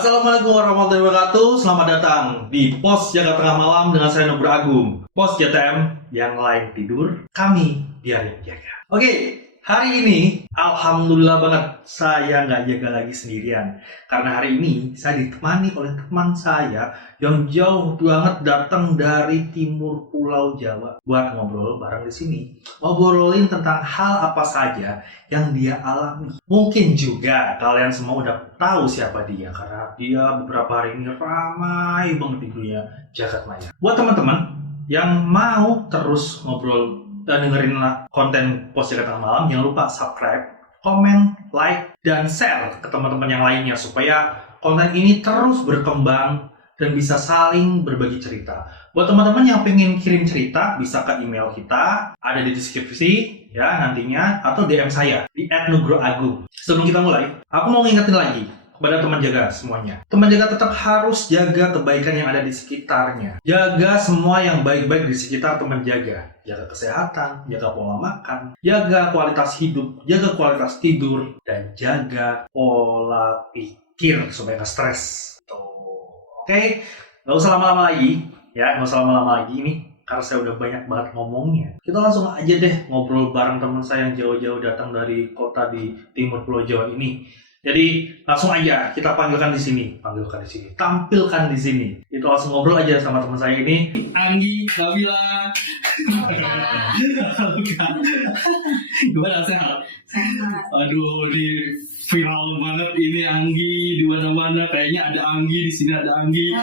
Assalamualaikum warahmatullahi wabarakatuh. Selamat datang di Pos Jaga Tengah Malam dengan saya Nugroho Agung. Pos JTM yang lain tidur, kami biarin jaga. Oke, hari ini alhamdulillah banget saya nggak jaga lagi sendirian. Karena hari ini saya ditemani oleh teman saya yang jauh banget datang dari timur Pulau Jawa buat ngobrol bareng di sini. Ngobrolin tentang hal apa saja yang dia alami. Mungkin juga kalian semua udah tahu siapa dia karena dia beberapa hari ini ramai banget di dunia jagat maya. Buat teman-teman yang mau terus ngobrol dan dengerin konten Pos Jaga Tengah Malam, jangan lupa subscribe, komen, like, dan share ke teman-teman yang lainnya supaya konten ini terus berkembang dan bisa saling berbagi cerita. Buat teman-teman yang pengen kirim cerita, bisa ke email kita, ada di deskripsi ya nantinya, atau DM saya di @nugrohoagung. Sebelum kita mulai, aku mau ngingetin lagi kepada teman jaga semuanya. Teman jaga tetap harus jaga kebaikan yang ada di sekitarnya. Jaga semua yang baik-baik di sekitar teman jaga. Jaga kesehatan, jaga pola makan, jaga kualitas hidup, jaga kualitas tidur, dan jaga pola pikir supaya nggak stres. Oke, nggak usah lama-lama lagi, ya, nggak usah lama-lama lagi nih, karena saya udah banyak banget ngomongnya. Kita langsung aja deh ngobrol bareng teman saya yang jauh-jauh datang dari kota di timur Pulau Jawa ini. Jadi langsung aja kita tampilkan di sini. Itu langsung ngobrol aja sama teman saya ini, Anggi, Nabila. Gimana, sehat? Sehat. Aduh, di viral banget ini Anggi di mana-mana. Kayaknya ada Anggi di sini, ada Anggi.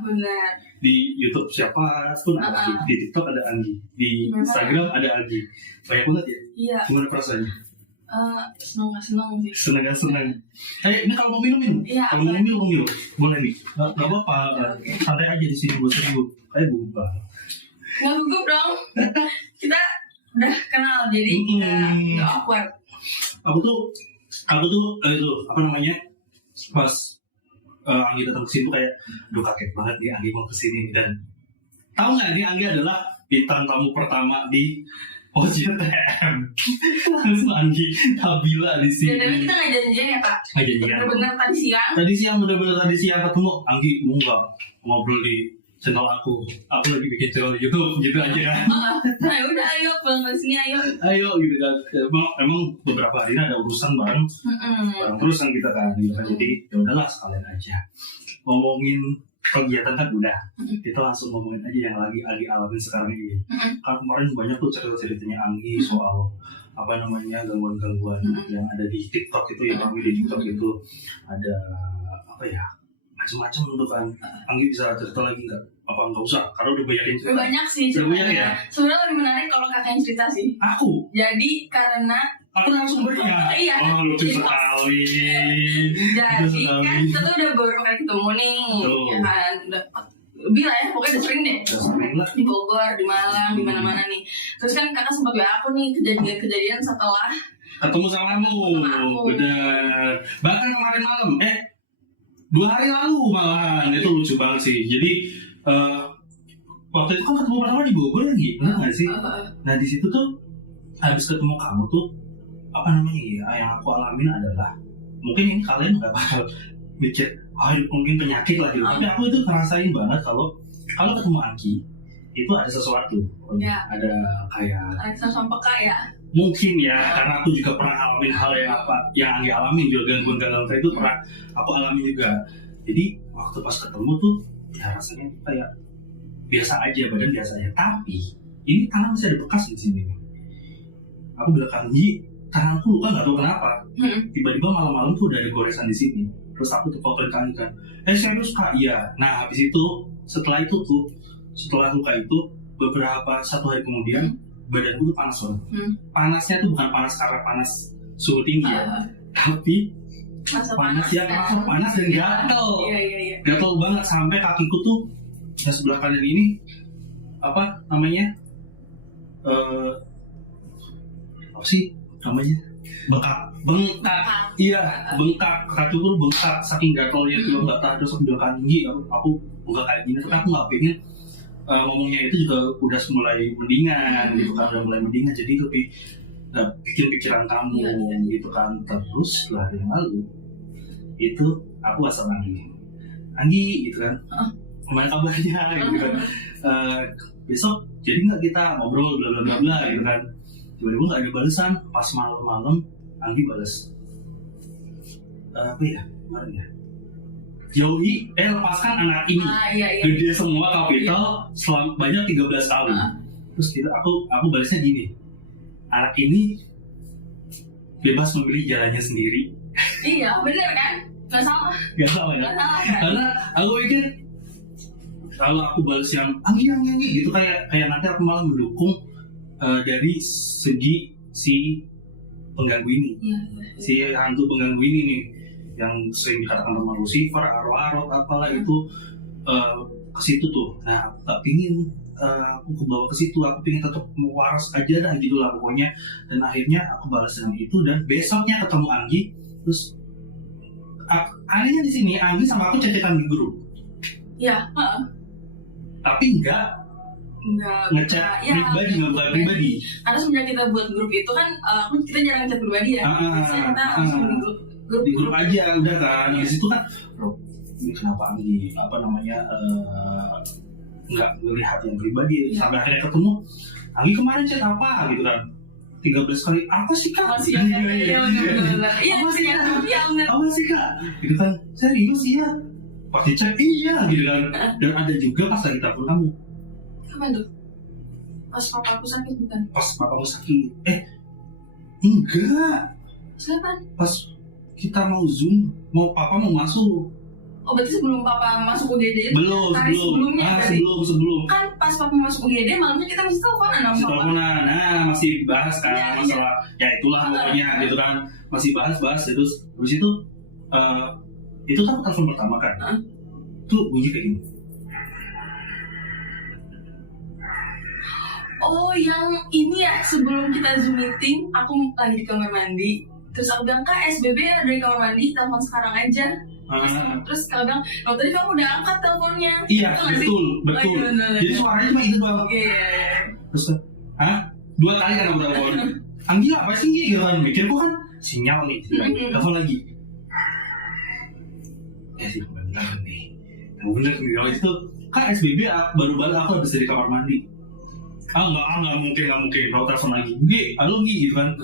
Benar. Di YouTube siapa pun ada Anggi. Di TikTok ada Anggi. Di Instagram ada Anggi. Banyak banget ya? Iya. Gimana perasaannya? Seneng sih. Seneng. Ini kalau mau minum. Iya. Kalau mau minum. Boleh nih. Gak apa-apa. Oke. Santai aja di sini buat seru. Kayak buka. Nggak gugup dong. Kita udah kenal jadi nggak awkward. Aku tuh itu apa namanya, pas Anggi datang ke sini tuh kayak aduh kaget banget nih Anggi mau kesini. Dan tahu nggak, nih Anggi adalah bintang tamu pertama di OJTM. Langsung Anggi Nabila di sini. Dan kita nggak janjian ya Kak. Nggak janjian. Bener-bener Bener-bener tadi siang ketemu. Anggi mau nggak ngobrol di channel aku lagi bikin channel YouTube gitu aja kan. Nah udah ayo pulang ke sini ayo Gitu kan. Emang beberapa hari ini ada urusan bareng urusan kita kan gitu kan. Jadi ya udahlah sekalian aja ngomongin kegiatan kan udah, kita langsung ngomongin aja yang lagi Anggi alamin sekarang ini. Kan kemarin banyak tuh cerita-ceritanya Anggi soal apa namanya gangguan-gangguan yang ada di TikTok itu, yang Anggi di TikTok itu ada apa ya, macam-macam tuh kan. Anggi bisa cerita lagi nggak? Apa nggak usah? Karena udah banyak yang cerita. banyak sih Udah banyak ya? sebenarnya lebih menarik kalau kakak yang cerita sih. Aku Karena narasumbernya. Iya. Oh lucu sekali. Jadi kan kita tuh udah beberapa kali ketemu nih. Betul. Ya kan udah lebih lah ya, pokoknya udah sering deh. Udah sering lah. Di Bogor, di Malang, di mana-mana nih. Terus kan kakak sempat WA aku nih kejadian setelah Ketemu sama kamu. Bener. Bahkan kemarin malam 2 hari lalu malahan. Itu lucu banget sih. Jadi waktu itu kan ketemu pertama di Bogor lagi, benar nggak sih? Nah di situ tuh habis ketemu kamu tuh apa namanya ya, yang aku alamin adalah mungkin ini kalian nggak bakal mikir mungkin penyakit lah gitu. Tapi aku itu ngerasain banget kalau ketemu Anggi itu ada sesuatu. Ya. Ada kayak Alexa sama peka ya. mungkin ya, karena aku juga pernah alamin hal yang Anggi alamin juga, gangguan-gangguan itu pernah aku alami juga. Jadi waktu pas ketemu tuh ya rasanya kayak biasa aja, badan biasa aja, tapi ini tangan masih ada bekas di sini. Aku bilang kan, tanganku luka nggak tahu kenapa. Tiba-tiba malam-malam tuh udah ada goresan di sini. Terus aku tuh fotoin kan, serius Kak? Iya. Nah habis itu setelah luka itu beberapa 1 hari kemudian badanku tuh panas banget. Panasnya tuh bukan panas karena panas suhu tinggi ya, tapi panas dan gatel. Iya. Gatel banget sampai kakiku tuh yang sebelah kanan ini apa namanya, apa sih namanya, bengkak. Iya, bengkak. Kakiku bengkak saking gatelnya itu. Nggak tahu, terus aku bilang kan Anggi, aku nggak kayak gini, tapi aku nggak pengen ngomongnya itu juga udah mulai mendingan gitu kan, udah mulai mendingan, jadi lebih bikin pikiran kamu gitu kan. Terus setelah yang lalu itu aku asal lagi Anggi gitu kan, gimana kabarnya gitu kan, besok jadi nggak kita ngobrol bla bla bla bla gitu kan. Tiba-tiba nggak ada balasan. Pas malam-malam Anggi balas, apa ya kemarin ya, jauhi lepaskan anak ini, Iya. gede semua kapital selama banyak 13 tahun. Terus aku balasnya gini, anak ini bebas memilih jalannya sendiri. Iya, bener kan? Gak salah. Gak salah ya? Gak salah kan? Karena aku pikir kalau aku balas yang Anggi gitu, kayak nanti aku malah mendukung dari segi si pengganggu ini, Iya. si hantu pengganggu ini nih, yang sering dikatakan sama Lucifer, Aro-Aro, apalah itu ke situ tuh. Nah, aku gak pingin aku kebawa ke situ, aku pingin tetap waras aja dah gitu lah pokoknya. Dan akhirnya aku balas dengan itu, dan besoknya ketemu Anggi. Terus anehnya di sini Anggi sama aku cecetan di grup. Iya. Tapi enggak ngechat pribadi, nggak bukan pribadi. Karena semenjak kita buat grup itu kan, kita jarang ngechat pribadi ya. Biasanya kita langsung di grup aja udah kan. Di situ kan, loh, ini kenapa Anggi nggak melihat yang pribadi? Sampai akhirnya ketemu, Anggi kemarin chat apa gitu kan, 13 kali, apa sih kak? Masih iya benar. Iya masih benar. Apa sih kak? Gitu kan, serius iya. Pakai chat iya gitu kan. Dan ada juga pas lagi telepon kamu. Kapan tuh? Pas papaku sakit bukan? Pas papamu sakit. Enggak. Siapa? Pas kita mau Zoom, papa mau masuk. Oh berarti sebelum papa masuk UGD? Sebelumnya. Sebelum. Kan pas papa masuk UGD malamnya kita masih teleponan sama papa. Nah masih bahas kan masalah ya itulah pokoknya gitu kan, masih bahas terus habis itu tuh aku telepon pertama kan. Tuh bunyi kayak gini. Oh yang ini ya, sebelum kita Zoom meeting aku lagi di kamar mandi. Terus aku bilang, Kak SBB ya dari kamar mandi, telepon sekarang aja. Terus kalau bilang, tadi kamu udah angkat teleponnya. Iya betul. Jadi suaranya cuma itu doang. Iya. Terus 2 kali kan aku telepon. Anggi apa sih gitu kan, mikir gua kan sinyal nih. Telepon lagi. Sih bener nih. Kalau itu kan SBB baru aku habis dari kamar mandi. Nggak mungkin. Kalau telepon lagi, halo gitu kan.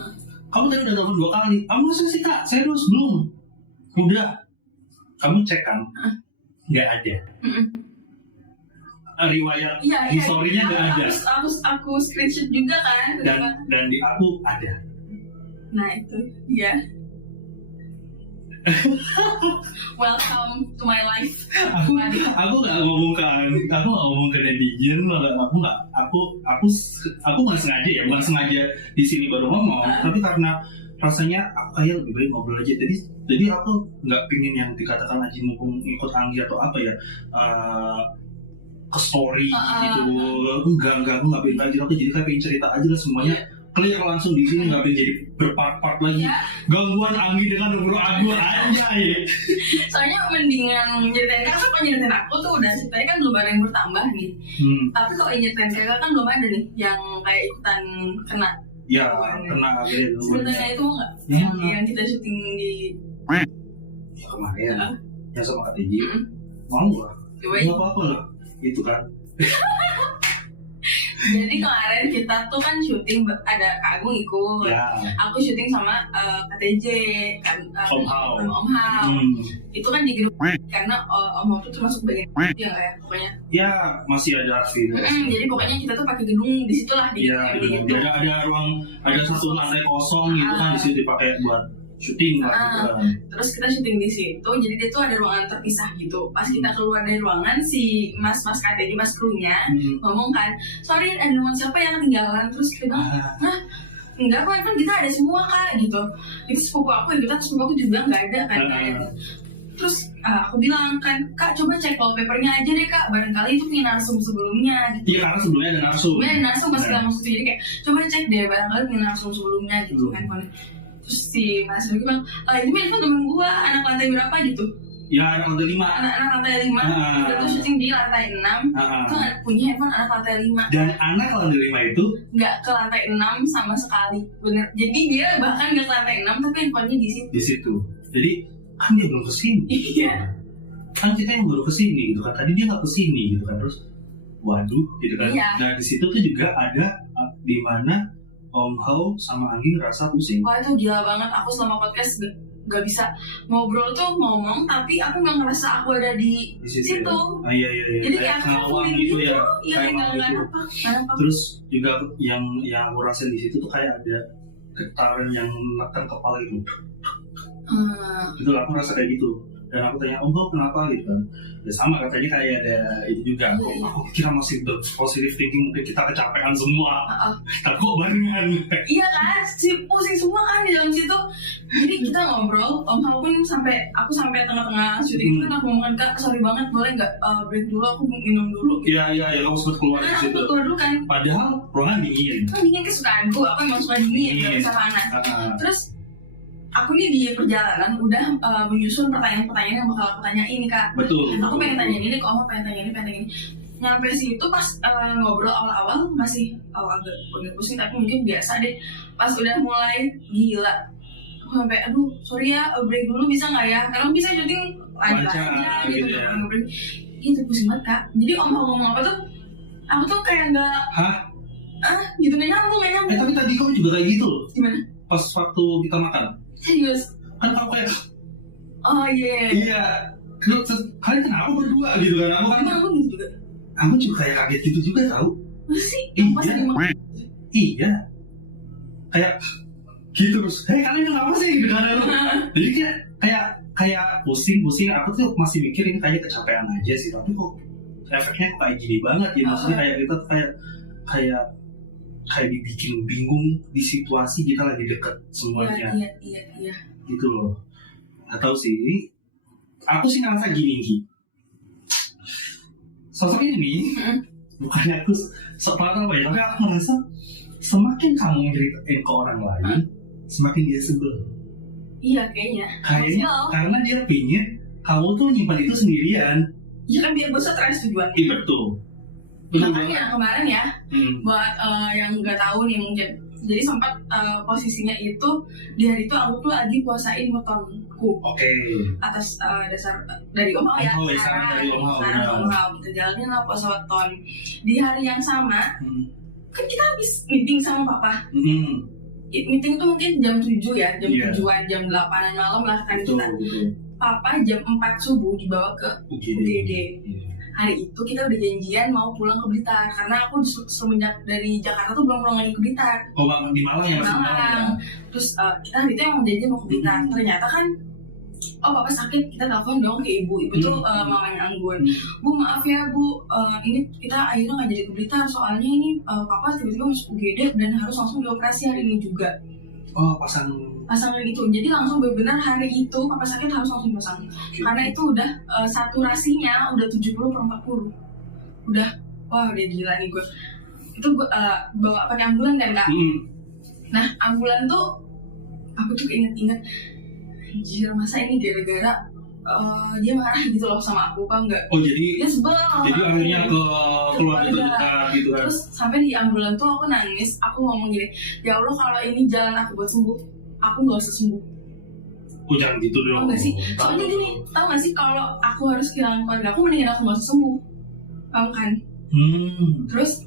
Kamu tadi udah telepon 2 kali. Masa sih kak? Serius belum? Udah. Kamu cek kan? Nggak ada. Riwayat historinya nggak ada. Aku screenshot juga kan. Dan di aku ada. Nah itu, ya. Welcome to my life. Aku nggak ngomong ke netizen, aku nggak sengaja ya, bukan sengaja di sini baru ngomong, tapi karena rasanya aku kayak lebih baik ngobrol aja. Jadi aku nggak pingin yang dikatakan Aji mumpung ikut Anggi atau apa ya, ke story gitu. Enggak, aku nggak pengen kayak gitu. Aku jadi kayak pengen cerita aja lah semuanya. Clear langsung di sini, nggak pengen jadi berpart-part lagi. Gangguan Anggi dengan Bro Agu aja ya. Soalnya mendingan nyeritain kakak, kalau nyeritain aku tuh udah ceritanya kan belum ada yang bertambah nih. Tapi kalau nyeritain kakak kan belum ada nih yang kayak ikutan kena. Ya, kena akhirnya. Ceritanya itu nggak? Yang kita syuting di. Ya kemarin. Ya sama Kak Teji. Mau lah. Nggak apa-apa lah. Itu kan. Jadi kemarin kita tuh kan syuting, ada Kak Agung ikut, aku syuting sama KTJ, Om Hao. Itu kan di grup karena Om Hao tuh termasuk bagian ya nggak ya pokoknya. Ya masih ada Arvin. Jadi pokoknya kita tuh pakai gedung di situ lah di gitu. Ada ruang, ada satu lantai kosong gitu kan di situ dipakai buat syuting lah gitu kan. Terus kita syuting di situ, jadi dia tuh ada ruangan terpisah gitu. Pas kita keluar dari ruangan, si mas KTJ, mas krunya ngomong kan, sorry ada ruangan siapa yang ketinggalan. Terus kita bilang, enggak kok, kan kita ada semua kak gitu. Itu sepupu aku yang kita, sepupu aku juga nggak ada kan. Terus aku bilang kan, kak coba cek wallpapernya aja deh kak, barangkali itu punya narsum sebelumnya gitu. Iya karena sebelumnya ada narsum. Sebelumnya ada narsum pas kita masuk, jadi kayak coba cek deh barangkali punya narsum sebelumnya gitu kan. Terus si Mas Riki bilang, ini handphone temen gue, anak lantai berapa gitu. Ya anak lantai 5. Anak lantai 5, kita tuh syuting di lantai 6. Itu punya handphone anak lantai 5. Dan anak lantai 5 itu nggak ke lantai 6 sama sekali. Bener, jadi dia bahkan nggak ke lantai 6 tapi handphonenya di situ. Jadi kan dia belum kesini. Iya. kan kita yang baru kesini gitu kan, tadi dia nggak kesini gitu kan, terus waduh gitu kan. Iya. Nah di situ tuh juga ada di mana Om Hao sama Anggi ngerasa pusing. Wah itu gila banget, aku selama podcast gak bisa ngobrol tuh ngomong, tapi aku gak ngerasa aku ada di situ. Iya. Jadi kayak aku ngawang ngomongin gitu ya. iya kayak Kayak nggak gitu. nampak. Terus juga yang aku rasain di situ tuh kayak ada getaran yang menekan kepala gitu. Gitu lah, aku rasa kayak gitu. Dan aku tanya, Om Hao kenapa gitu kan? Ya sama katanya kayak ada itu juga. Aku kira masih positive thinking, mungkin kita kecapean semua. Tapi kok barengan. Iya kan, pusing semua kan di dalam situ. Jadi kita ngobrol, Om Hao pun aku sampai tengah-tengah syuting itu aku ngomong, Kak sorry banget boleh nggak break dulu, aku minum dulu. Iya, kamu sempat keluar di Karena situ. aku keluar dulu kan. Padahal ruangan dingin. Kan dingin kesukaanku, aku emang suka dingin, gak bisa panas. Terus aku nih di perjalanan udah menyusun pertanyaan-pertanyaan yang bakal aku tanyain nih Kak. Betul. Aku pengen tanya ini, kok Om pengen tanya ini. Nyampe situ pas ngobrol awal-awal masih agak pusing, tapi mungkin biasa deh. Pas udah mulai gila, aku sampai aduh sorry ya break dulu bisa nggak ya? Kalau bisa syuting lanjut aja gitu ya. Gitu pusing banget Kak. Jadi Om ngomong apa tuh? Aku tuh kayak nggak gitu nggak nyambung. Tapi tadi kamu juga kayak gitu loh. Gimana? Pas waktu kita makan. Serius? Kan kamu kayak Oh iya. iya. Kalian kenapa berdua gitu kan? Aku kan Emang aku gitu juga. aku juga kayak kaget gitu juga tahu. Masa sih? Yang pas lagi makan? Iya. Kayak gitu terus. Kalian kenapa sih gitu kan? Jadi kayak pusing. Aku tuh masih mikir ini kayak kecapean aja sih, tapi kok efeknya kok kayak gini banget ya. Maksudnya kayak kita tuh kayak dibikin bingung di situasi kita lagi deket semuanya. Iya. Gitu loh. Atau sih aku sih ngerasa gini Ki. Sosok ini bukannya aku sok parah ya, tapi aku ngerasa semakin kamu ceritain ke orang lain, semakin dia sebel. Iya kayaknya. Karena dia pingin kamu tuh nyimpan itu sendirian. Iya kan biar gue stres tujuannya. Iya betul. Makanya kemarin ya, buat yang nggak tahu nih mungkin, jadi sempat posisinya itu di hari itu aku tuh lagi puasain motorku. Oke. Atas dasar dari Om Hao ya. Dari Om Hao. Kita jalanin lah puasa weton. Di hari yang sama, kan kita habis meeting sama Papa. Meeting tuh mungkin jam 7 ya, jam 7-an, jam 8-an malam lah kan kita. Papa jam 4 subuh dibawa ke UGD. Hari itu kita udah janjian mau pulang ke Blitar, karena aku semenjak dari Jakarta tuh belum pulang lagi ke Blitar. Oh, di Malang ya? Malang. Terus kita hari itu emang janjian mau ke Blitar. Ternyata kan, Papa sakit, kita telepon dong ke ibu. Ibu tuh mamanya Anggun. Bu maaf ya Bu, ini kita akhirnya nggak jadi ke Blitar, soalnya ini Papa tiba-tiba masuk UGD dan harus langsung dioperasi hari ini juga. Oh, pasang itu, jadi langsung benar hari itu Papa sakit harus langsung pasang. Karena itu udah saturasinya udah 70/40. Udah gila nih gue. Itu gue bawa pakai ambulan kan Kak. Nah ambulan tuh aku tuh inget-inget, anjir masa ini gara-gara dia marah gitu loh sama aku, kan enggak? Oh jadi dia sebel. Jadi akhirnya ke keluarga terdekat gitu kan. Terus sampai di ambulan tuh aku nangis, aku ngomong gini, ya Allah kalau ini jalan aku buat sembuh, aku nggak usah sembuh. Oh jangan gitu dong. Tau gak sih? Soalnya gini, tau gak sih kalau aku harus kehilangan keluarga aku, mendingan aku nggak usah sembuh. Paham kan? Terus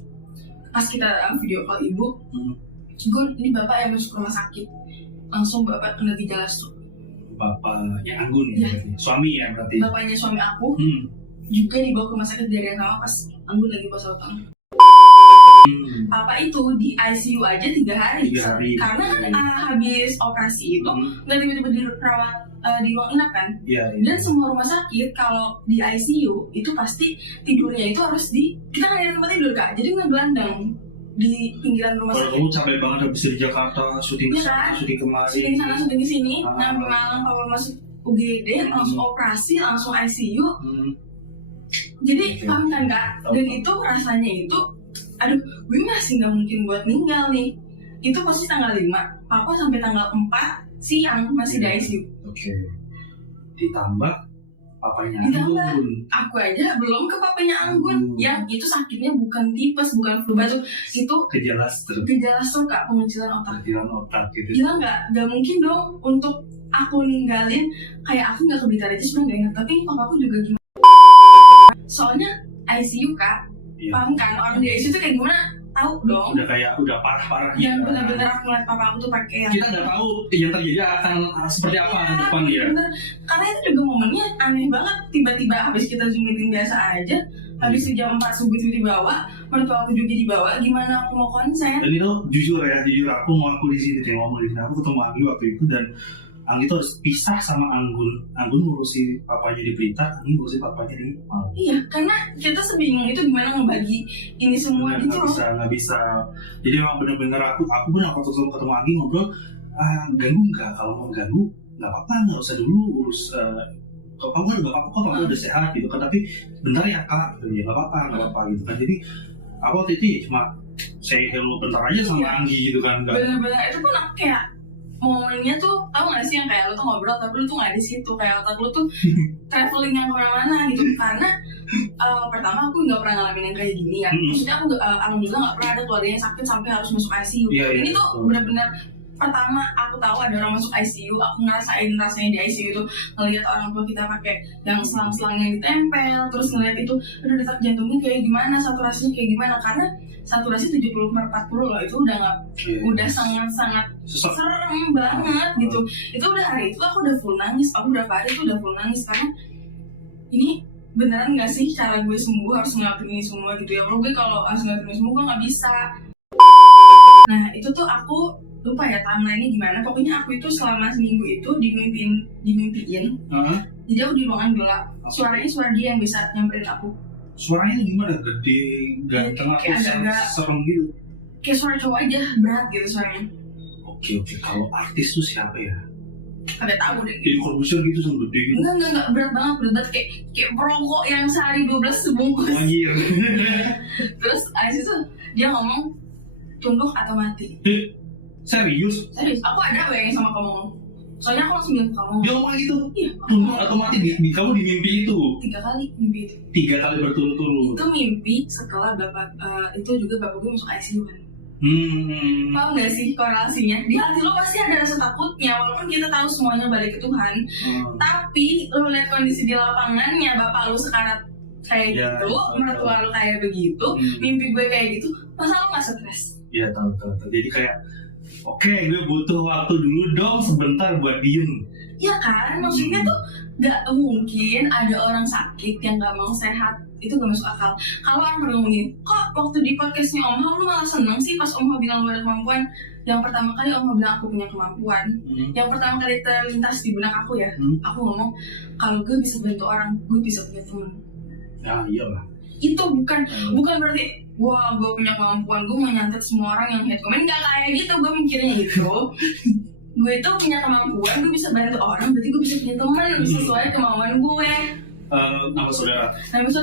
pas kita video call ibu, ini bapak yang masuk rumah sakit, langsung bapak kena gejala stroke. Bapaknya Anggun ya, suami ya berarti. Bapaknya suami aku juga dibawa ke rumah sakit dari yang sama pas Anggun lagi puasa utang. Papa itu di ICU aja 3 hari. Karena kan habis operasi itu nggak tiba-tiba dirawat di ruang inap kan. Dan semua rumah sakit kalau di ICU itu pasti tidurnya itu harus kita nggak ada tempat tidur Kak, jadi nggak gelandang di pinggiran rumah sakit. Kalau kamu capek banget habis dari Jakarta, syuting kesana, syuting kemari, syuting sana, syuting kesini, sampai Malang, Papa masuk UGD, langsung operasi, langsung ICU. Jadi paham kan Kak? Dan itu rasanya itu, aduh, gue masih nggak mungkin buat meninggal nih. Itu posisi tanggal 5, Papa sampai tanggal 4 siang masih di ICU. Ditambah papanya Anggun. Aku aja belum ke papanya Anggun. Yang itu sakitnya bukan tipes, bukan flu batuk, itu gejala stroke Kak, pengecilan otak. Gitu. Gila nggak mungkin dong untuk aku ninggalin, kayak aku nggak ke Blitar aja sebenarnya nggak enak, tapi papaku juga gimana. soalnya ICU kak, Iya. paham kan orang di ICU tuh kayak gimana, tahu dong. Udah parah-parah Dan gitu. benar-benar aku ngeliat papa aku tuh pakai yang Kita nggak tahu yang terjadi akan seperti apa ke depan ya. bener. Karena itu juga momennya aneh banget, tiba-tiba habis kita zoom meeting biasa aja, habis jam 4 subuh itu dibawa, mertua aku juga dibawa, gimana aku mau konsen? Dan itu jujur aku ngaku di sini kayak ngomong di sini, aku ketemu Anggi waktu itu dan Anggi itu harus pisah sama Anggun ngurusi papanya di Blitar, Anggi ngurusi papanya di Malang. Iya, karena kita sebingung itu gimana ngebagi ini semua Bener, gitu loh. nggak bisa. Jadi emang bener-bener aku bener waktu ketemu Anggi ngobrol, ganggu nggak? Kalau mau ganggu nggak apa-apa, nggak usah dulu urus. Kok kamu nggak apa-apa, kok kamu udah sehat gitu kan? Tapi bentar ya kak, gitu ya nggak apa-apa gitu kan. Jadi aku waktu itu ya cuma say hello bentar aja sama Anggi gitu kan. Bener-bener itu pun aku kayak momennya tuh, tau gak sih yang kayak lo tuh ngobrol tapi lo tuh gak di situ, kayak otak lo tuh traveling yang kemana-mana gitu. Karena pertama aku nggak pernah ngalamin yang kayak gini kan. Maksudnya aku alhamdulillah nggak pernah ada keluarga yang sakit sampai harus masuk ICU. Ini tuh benar-benar pertama aku tahu ada orang masuk ICU, aku ngerasain rasanya di ICU itu, ngelihat orang tua kita pakai yang selang-selang yang ditempel, terus ngelihat itu aduh detak jantungnya kayak gimana, saturasinya kayak gimana. Karena saturasi 70/40 loh, itu udah nggak, udah sangat-sangat serem banget gitu. Itu udah hari itu aku udah full nangis, aku berapa hari itu udah full nangis karena ini beneran nggak sih cara gue sembuh harus ngelakuin ini semua gitu ya. Kalau gue kalau harus ngelakuin ini semua gue nggak bisa. Nah itu tuh aku lupa ya timeline-nya gimana. Pokoknya aku itu selama seminggu itu dimimpiin. Jadi aku di ruangan gelap. Suaranya suara dia yang bisa nyamperin aku. Suaranya gimana? Gede, ganteng atau serem gitu? Kayak suara cowok aja, berat gitu suaranya. Oke. Kalau artis tuh siapa ya? Ada tahu deh. Jadi Corbuzier gitu sama gede gitu? Enggak, berat banget. Kayak perokok yang sehari 12 sebungkus. Anjir. Terus abis itu dia ngomong, tunduk atau mati. Serius? Aku ada WA sama kamu. Soalnya aku langsung bilang ke kamu. Dia ngomong gitu? Iya. Tunduk atau mati? Kamu di mimpi itu? 3 kali mimpi itu. 3 kali berturut-turut? Itu mimpi setelah itu juga bapak gue masuk ICU kan. Paham gak sih korelasinya? Di hati lo pasti ada rasa takutnya, walaupun kita tahu semuanya balik ke Tuhan. Tapi lo lihat kondisi di lapangannya, bapak lo sekarat kayak gitu, mertua lo kayak begitu, mimpi gue kayak gitu, masa lo gak stres? Iya tahu. Jadi kayak oke, gue butuh waktu dulu dong sebentar buat diem. Iya kan, maksudnya tuh gak mungkin ada orang sakit yang gak mau sehat. Itu gak masuk akal. Kalau orang pada ngomong gini, kok waktu di podcastnya Om Hao lu malah seneng sih pas Om Hao bilang lu ada kemampuan. Yang pertama kali Om Hao bilang aku punya kemampuan, yang pertama kali terlintas di benak aku ya, aku ngomong kalau gue bisa bantu orang, gue bisa punya teman. Ya iyalah. Itu bukan berarti wah gue punya kemampuan, gue mau nyantet semua orang yang hate comment. Gak kayak gitu, gue mikirnya gitu. Gue itu punya kemampuan, gue bisa bantu orang, berarti gue bisa punya teman sesuai kemauan gue. Nama saudara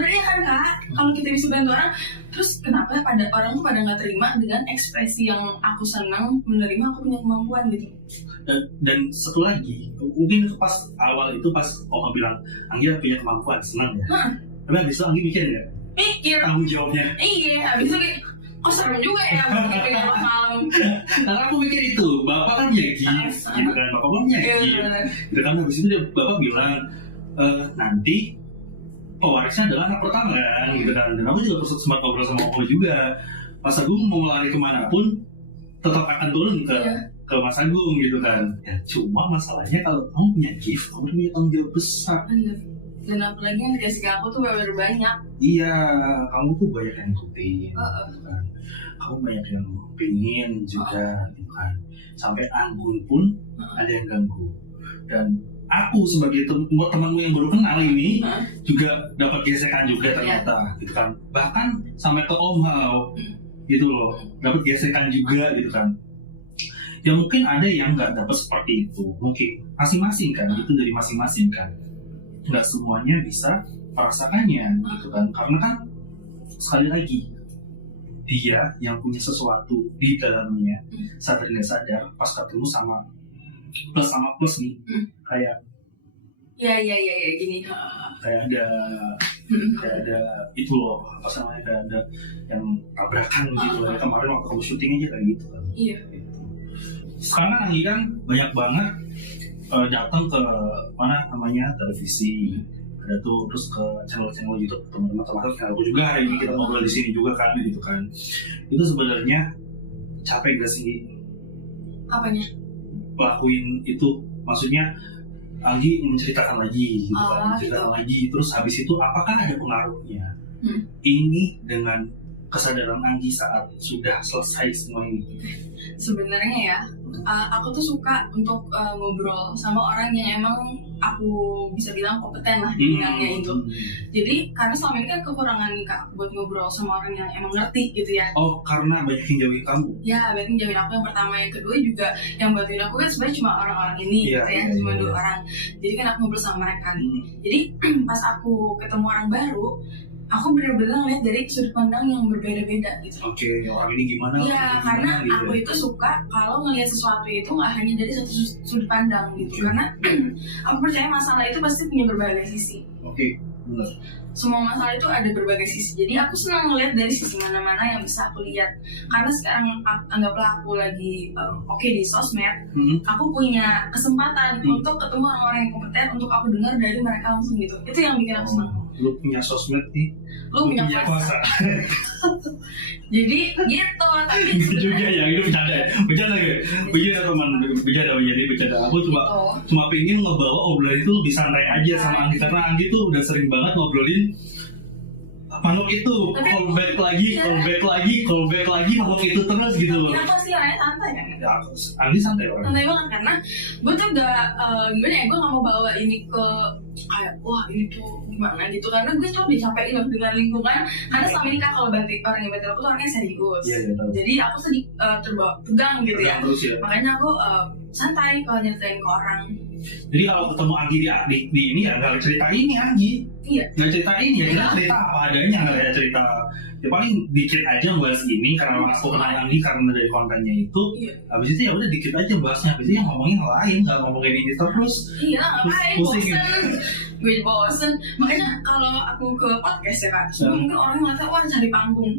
Ya kan kak, kalau kita bisa bantu orang, terus kenapa orang tuh pada nggak terima dengan ekspresi yang aku senang menerima aku punya kemampuan gitu. Dan satu lagi, mungkin pas awal itu pas Oma bilang Anggi punya kemampuan, senang ya. Tapi abis itu Anggi mikir nggak? Mikir. Tanggung jawabnya. Iya, abis itu kayak kok serem juga ya pegang malam. Karena aku mikir itu, bapak kan punya gift, gitu kan, bapak kan punya gift. Gitu kan, habis itu bapak bilang nanti pewarisnya adalah anak pertama kan, gitu kan. Dan aku juga sempat ngobrol sama Om juga. Mas Agung mau lari kemanapun tetap akan turun ke Mas Agung gitu kan. Ya cuma masalahnya kalau kamu punya gift, kamu punya tanggung jawab besar. Dan apalagi yang dikasih ke aku tuh baru banyak. Iya, kamu tuh banyak yang ikutin, gitu kan. Kamu banyak yang pengen juga, gitu kan. Sampai Anggun pun ada yang ganggu. Dan aku sebagai temanmu yang baru kenal ini juga dapat gesekan juga ternyata, gitu kan. Bahkan sampai ke Om Hao, gitu loh, dapat gesekan juga, gitu kan. Ya mungkin ada yang nggak dapat seperti itu, mungkin masing-masing kan, itu dari masing-masing kan. Nggak semuanya bisa merasakannya, gitu kan. Karena kan sekali lagi dia yang punya sesuatu di dalamnya, sadar nggak sadar pas ketemu sama plus nih, kayak ya gini, kayak ada itu loh, apa namanya, kayak ada yang tabrakan gitu lah. Kemarin waktu kamu syuting aja kayak gitu kan. Iya. Sekarang Anggi kan banyak banget datang ke mana namanya televisi, ada tuh, terus ke channel-channel YouTube teman-teman, termasuk channel aku juga hari ini kita ngobrol di sini juga kan gitu kan. Itu sebenarnya capek gak sih Apanya? lakuin itu, maksudnya Anggi menceritakan lagi gitu kan, menceritakan lagi, terus habis itu apakah ada pengaruhnya ini dengan kesadaran Anggi saat sudah selesai semua ini? Sebenarnya ya, aku tuh suka untuk ngobrol sama orang yang emang aku bisa bilang kompeten lah di bidangnya itu. Jadi karena selama ini kan kekurangan Kak buat ngobrol sama orang yang emang ngerti gitu ya. Oh, karena banyak yang jauhin kamu? Ya, banyak yang jauhin aku. Yang pertama, yang kedua juga yang bantuin aku kan sebenarnya cuma orang-orang ini gitu ya, cuma 2 orang. Jadi kan aku ngobrol sama mereka nih. Jadi pas aku ketemu orang baru, aku benar-benar lihat dari sudut pandang yang berbeda-beda gitu. Oke, orang ini gimana? Iya, karena gitu aku itu suka kalau ngelihat sesuatu itu nggak hanya dari satu sudut pandang gitu. Karena aku percaya masalah itu pasti punya berbagai sisi. Oke, benar. Semua masalah itu ada berbagai sisi. Jadi aku senang ngelihat dari sisi mana-mana yang bisa aku lihat. Karena sekarang anggaplah aku lagi di sosmed, aku punya kesempatan untuk ketemu orang-orang yang kompeten, untuk aku dengar dari mereka langsung gitu. Itu yang bikin aku senang. Lu punya sosmed nih, Lu punya kuasa. Jadi gitu, tapi itu juga ya, itu bercanda teman, bercanda. Aku cuma pengen ngebawa obrolan itu lebih santai aja sama Anggi, karena Anggi tuh udah sering banget ngobrolin makhluk itu, callback lagi makhluk itu terus gitu loh. Ya aku sih orangnya santai kan. Ya, Anggi santai orang. Santai banget karena gue tuh gak gimana ya, gue gak mau bawa ini ke kayak wah ini tuh gimana gitu, karena gue tuh dicapekin loh dengan lingkungan. Karena selama ini Kak, kalau bantu orang yang bantu aku tuh orangnya serius. Iya, jadi aku sedih terbawa tegang gitu ya. Terus ya. Makanya aku santai kalau nyeritain ke orang. Jadi kalau ketemu Anggi di ini ya nggak cerita ini Anggi. Iya. Nggak cerita ini ya, kita cerita apa adanya, nggak ada cerita. Ya paling dikit aja bahas ini karena aku kenal Anggi karena dari kontennya itu. Iya. Habis itu ya udah dikit aja bahasnya, habis itu yang ngomongin hal lain, nggak ngomongin ini terus. Iya, ngapain Pusing. bosen. Gue bosen. Makanya kalau aku ke podcast ya Kak, mungkin orang ngeliatnya wah cari panggung.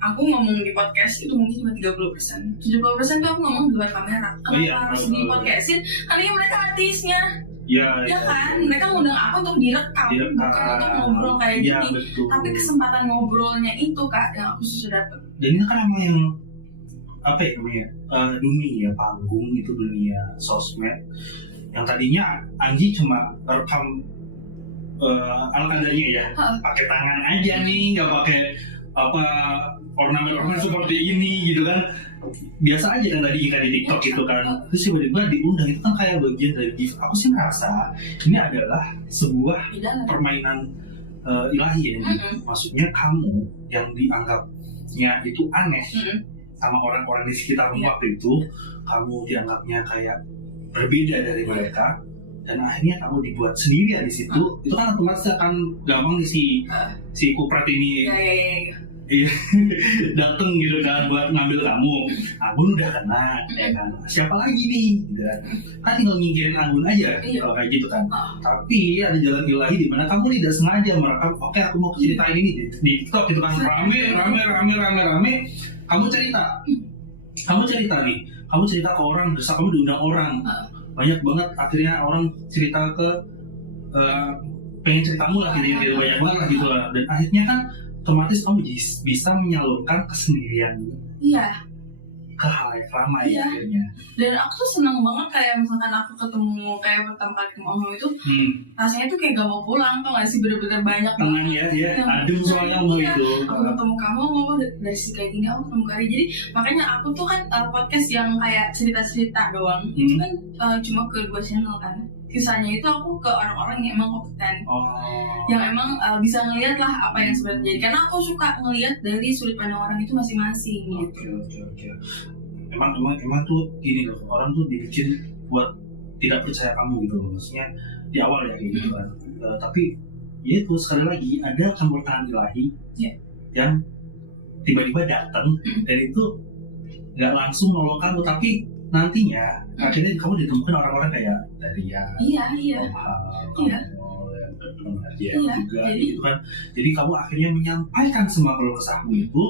Aku ngomong di podcast itu mungkin cuma 30%. 70% tuh aku ngomong di luar kamera. Kenapa harus di podcastin? Karena mereka artisnya. Ya kan, mereka ngundang aku untuk direkam, bukan untuk ngobrol kayak ya, gini. betul. Tapi kesempatan ngobrolnya itu Kak yang aku susah dapet. Dan ini kan emang yang apa ya namanya, dunia panggung itu, dunia sosmed yang tadinya Anggi cuma rekam ala kadarnya ya, pakai tangan aja nih, nggak pakai apa ornamen seperti ini gitu kan, biasa aja kan tadi kan di TikTok gitu kan. Terus tiba-tiba diundang, itu kan kayak bagian dari gift. Aku sih merasa ini adalah sebuah permainan ilahi ya. Maksudnya kamu yang dianggapnya itu aneh sama orang-orang di sekitarmu waktu itu, kamu dianggapnya kayak berbeda dari mereka, dan akhirnya kamu dibuat sendiri ya di situ. Itu kan otomatis akan gampang nih si kupret ini dateng gitu kan buat ngambil kamu. Anggun udah kena ya kan, siapa lagi nih gitu kan, tinggal nyingkirin Anggun aja kalau kayak gitu kan. Tapi ada jalan ilahi di mana kamu tidak sengaja merekam, oke aku mau ceritain ini di TikTok gitu kan, rame. Kamu cerita nih, kamu cerita ke orang, terus kamu diundang orang banyak banget, akhirnya orang cerita ke pengen ceritamu lah gitu, banyak banget lah gitu lah, dan akhirnya kan otomatis kamu bisa menyalurkan kesendirian ke hal yang ramai akhirnya. Dan aku tuh seneng banget kayak misalkan aku ketemu kayak pertama kali ketemu Om itu, rasanya tuh kayak gak mau pulang, tau gak sih, bener-bener banyak tenang ya, adem soalnya mau itu. Aku ketemu kamu ngomong dari sisi kayak gini, aku ketemu Kari. Jadi makanya aku tuh kan podcast yang kayak cerita-cerita doang, itu kan cuma ke 2 channel kan. Sisanya itu aku ke orang-orang yang emang kompeten, yang emang bisa ngelihat lah apa yang sebenarnya jadi. Karena aku suka ngelihat dari sudut pandang orang itu masing-masing gitu. Oke. Emang tuh gini loh, orang tuh dibikin buat tidak percaya kamu gitu loh, maksudnya di awal ya kayak gitu kan. Tapi ya itu sekali lagi ada campur tangan ilahi yang tiba-tiba datang, dan itu nggak langsung nolong kamu, tapi nantinya akhirnya kamu ditemukan orang-orang kayak dari juga gitu kan. Jadi kamu akhirnya menyampaikan semua keluh kesahmu itu,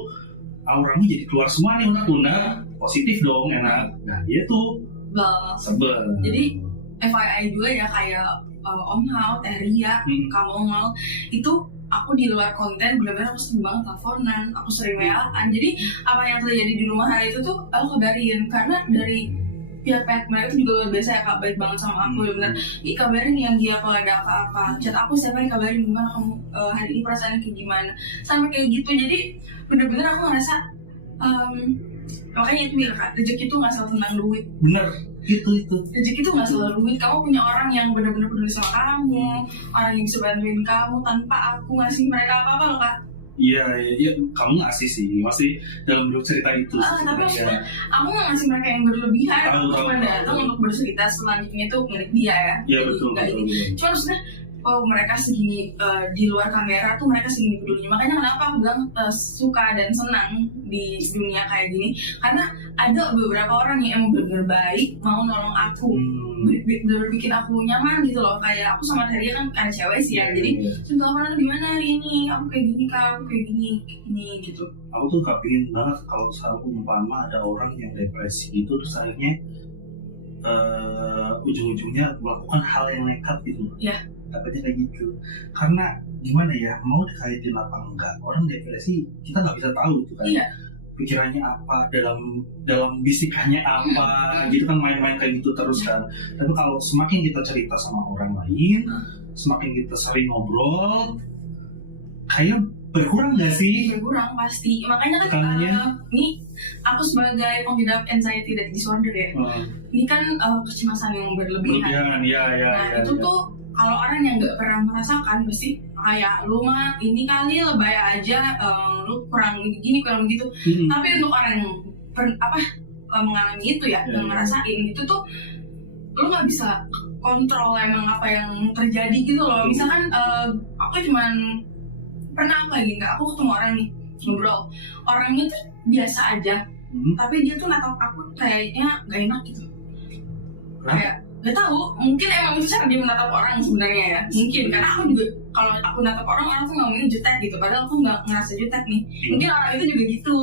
auramu jadi keluar semua nih, unek-unek, positif dong, enak. Nah dia tuh sebel. Jadi FYI juga ya, kayak Om Hao, Teh Ria, Kak Mongol, itu aku di luar konten benar-benar aku sering banget teleponan, aku sering WA-an. Jadi apa yang terjadi di rumah hari itu tuh aku kabarin, karena dari pihak-pihak mereka itu juga luar biasa ya Kak, baik banget sama aku, benar-benar kabarin yang dia kalau ada apa-apa, chat aku setiap hari kabarin gimana kamu hari ini perasaannya kayak gimana, sampai kayak gitu. Jadi benar-benar aku ngerasa makanya itu ya Kak, rezeki itu nggak selalu tentang duit. Bener, itu Rezeki itu nggak selalu duit. Kamu punya orang yang benar-benar peduli sama kamu, orang yang bisa bantuin kamu tanpa aku ngasih mereka apa-apa loh Kak. Iya, kamu ngasih sih, masih dalam bentuk cerita itu. Tapi maksudnya aku nggak ngasih mereka yang berlebihan. Aku cuma datang untuk bercerita, selanjutnya itu milik dia ya. Iya betul. Cuma maksudnya mereka segini di luar kamera tuh mereka segini pedulinya. Makanya kenapa aku bilang suka dan senang di dunia kayak gini, karena ada beberapa orang yang emang benar-benar baik, mau nolong aku, benar-benar bikin aku nyaman gitu loh. Kayak aku sama Teria kan karena cewek sih ya, jadi teleponan gimana hari ini, aku kayak gini Kak, aku kayak gini gitu. Aku tuh gak pingin banget kalau misalnya umpama ada orang yang depresi gitu, terus akhirnya ujung-ujungnya melakukan hal yang nekat gitu. Iya. Takutnya kayak gitu, karena gimana ya, mau dikaitin apa enggak, orang depresi kita nggak bisa tahu tuh kan. Iya. Pikirannya apa, dalam bisikannya apa, gitu kan, main-main kayak gitu terus kan. Tapi kalau semakin kita cerita sama orang lain, semakin kita sering ngobrol, kayaknya berkurang nggak sih? Berkurang pasti. Makanya kan ini aku sebagai pengidap anxiety dan disorder ya. Ini kan kecemasan yang berlebihan. Nah itu tuh kalau orang yang nggak pernah merasakan pasti kayak lu mah ini kali lebay aja, lu kurang gini kurang gitu. Tapi untuk orang yang mengalami itu ya, dan ngerasain itu tuh lu nggak bisa kontrol emang apa yang terjadi gitu loh. Misalkan aku cuman pernah aku ketemu orang nih ngobrol, orangnya tuh biasa aja, tapi dia tuh natap aku kayaknya gak enak gitu. Kayak gak tahu, mungkin emang itu cara dia menatap orang sebenarnya ya, mungkin karena aku juga kalau aku natap orang tuh ngomongnya jutek gitu, padahal aku nggak ngerasa jutek nih. Mungkin orang itu juga gitu,